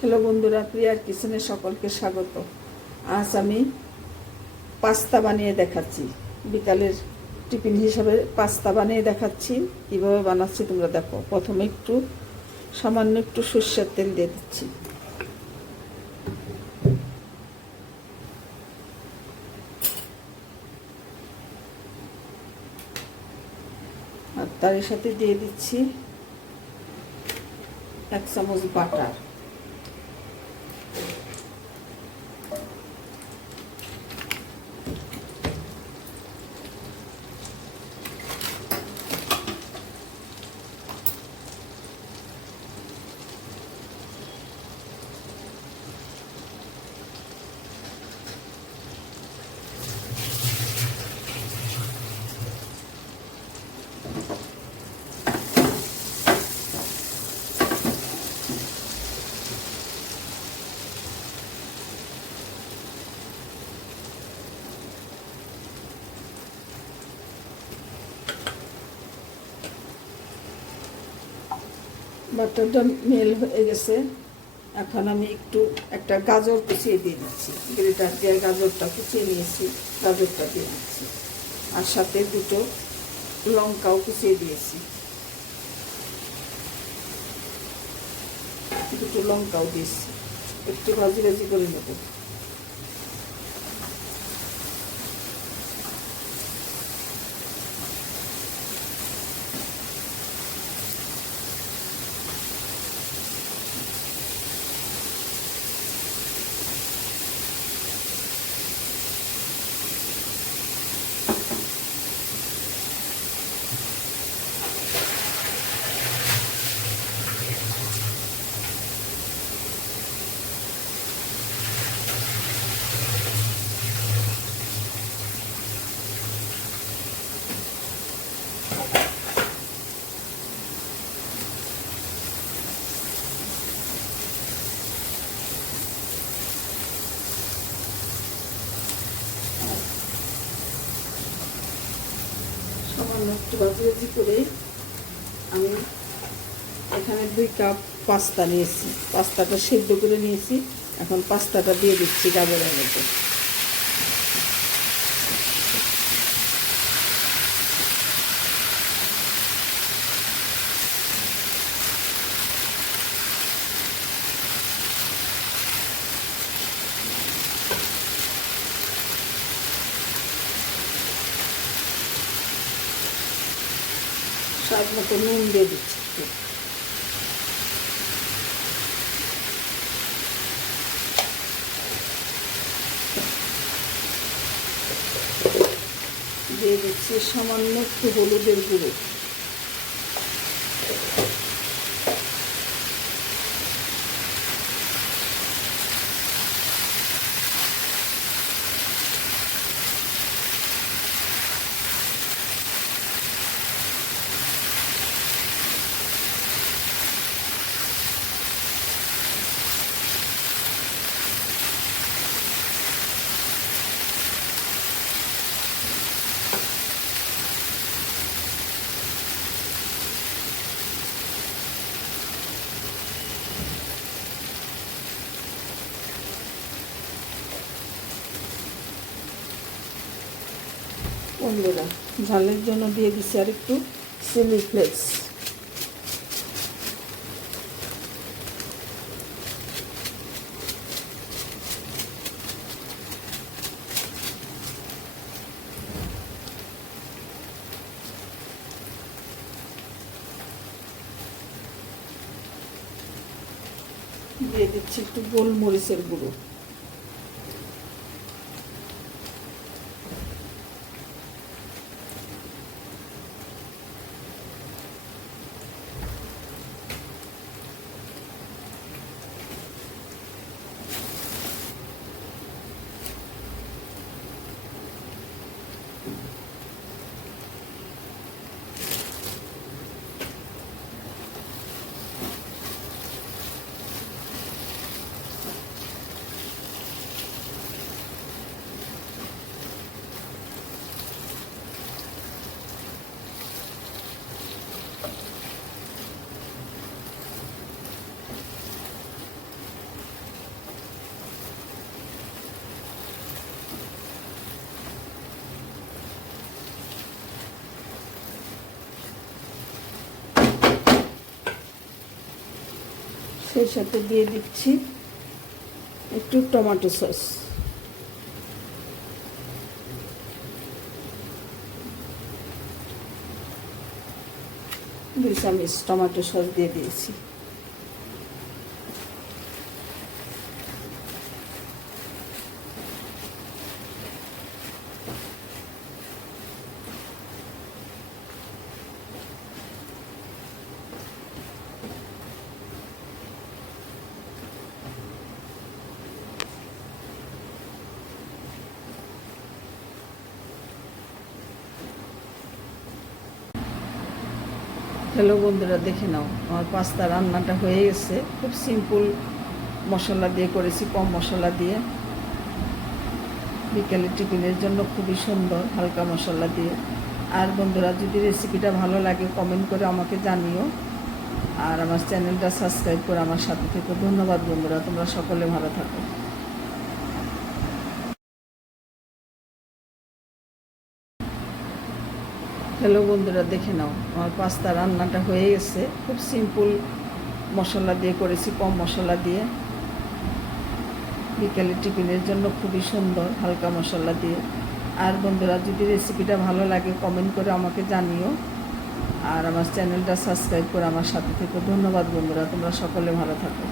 Hello বন্ধুরা, প্রিয়ার কিচেনে সকলকে স্বাগত। আজ আমি পাস্তা বানিয়ে দেখাচ্ছি। বিকালের টিফিন হিসাবে পাস্তা বানিয়ে দেখাচ্ছি। কিভাবে বানাচ্ছি তোমরা দেখো। প্রথমে সামান্য একটু সরষের তেল দিয়ে দিচ্ছি। আর তার সাথে দিয়ে দিচ্ছি 1 চামচ বাটার। বাটারটা মেল হয়ে গেছে। এখন আমি একটা গাজর কুচিয়ে দিয়ে দিচ্ছি। গ্রেটার দিয়ে গাজরটা কুচিয়ে নিয়েছি, গাজরটা দিয়ে দিচ্ছি। আর সাথে 2টো লঙ্কাও কুচিয়ে দিয়েছি, 2টো লঙ্কাও দিয়েছি। একটু ভাজি ভাজি করে নেব। সামান্য একটু ভাজি ভাজি করে আমি এখানে 2 কাপ পাস্তা নিয়েছি। পাস্তাটা সেদ্ধ করে নিয়েছি। এখন পাস্তাটা দিয়ে দিচ্ছি গাজরের মধ্যে। স্বাদ মতো নুন দিয়ে দিচ্ছি। দিয়ে দিচ্ছি সামান্য একটু হলুদের গুঁড়ো। বন্ধুরা, ঝালের জন্য দিয়ে দিচ্ছি আর একটু চিলি ফ্লেক্স। দিয়ে দিচ্ছি একটু গোলমরিচের গুঁড়ো। সেই সাথে দিয়ে দিচ্ছি একটু টমেটো সস। দুই চামচ টমেটো সস দিয়ে দিয়েছি। হ্যালো বন্ধুরা, দেখে নাও আমার পাস্তা রান্নাটা হয়ে গেছে। খুব সিম্পল মশলা দিয়ে করেছি, কম মশলা দিয়ে। বিকেলে টিফিনের জন্য খুবই সুন্দর, হালকা মশলা দিয়ে। আর বন্ধুরা, যদি রেসিপিটা ভালো লাগে কমেন্ট করে আমাকে জানিও, আর আমার চ্যানেলটা সাবস্ক্রাইব করে আমার সাথে থেকো। ধন্যবাদ বন্ধুরা, তোমরা সকলে ভালো থাকো। হ্যালো বন্ধুরা, দেখে নাও আমার পাস্তা রান্নাটা হয়ে গেছে। খুব সিম্পল মশলা দিয়ে করেছি, কম মশলা দিয়ে। বিকেলে টিফিনের জন্য খুবই সুন্দর, হালকা মশলা দিয়ে। আর বন্ধুরা, যদি রেসিপিটা ভালো লাগে কমেন্ট করে আমাকে জানিও, আর আমার চ্যানেলটা সাবস্ক্রাইব করে আমার সাথে থেকো। ধন্যবাদ বন্ধুরা, তোমরা সকলে ভালো থাকো।